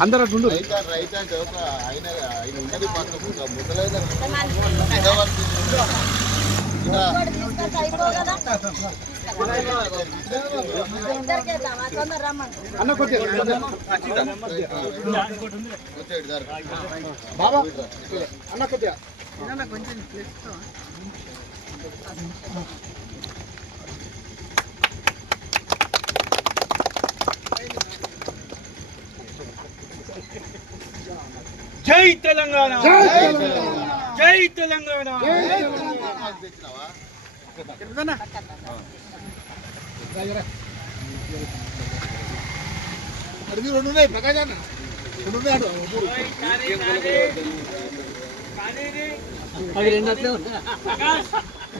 అందరూ అట్లుండు రైట్ అంటే ఒక ఆయన ఆయన ఉన్నది అన్న బాబా అన్న కొద్దిగా కొంచెం జై తెలంగాణ. జై తెలంగాణ. జై తెలంగాణ. తెచ్చినావా అది రెండు ఉన్నాయి ప్రకాశ్ రెండు ఉన్నాయి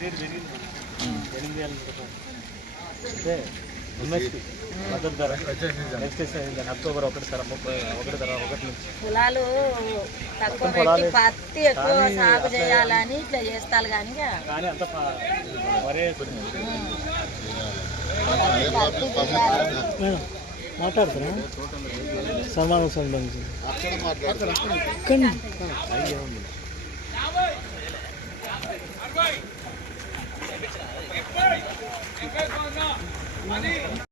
ఉమ్? ఈ సైదాబా ఎంఎస్పి మద్దతు ధర నెక్స్ట్ అక్టోబర్ ఒకటి ధర ఒకటి ధర ఒకటి నుంచి పొలాలు తక్కువ. పెట్టి పత్తి ఎక్కువ సాగు చేయాలని ఇట్లా చేస్తారు కానీ కానీ అంత వరే మాట్లాడుతున్నా సన్మానం సంబంధించి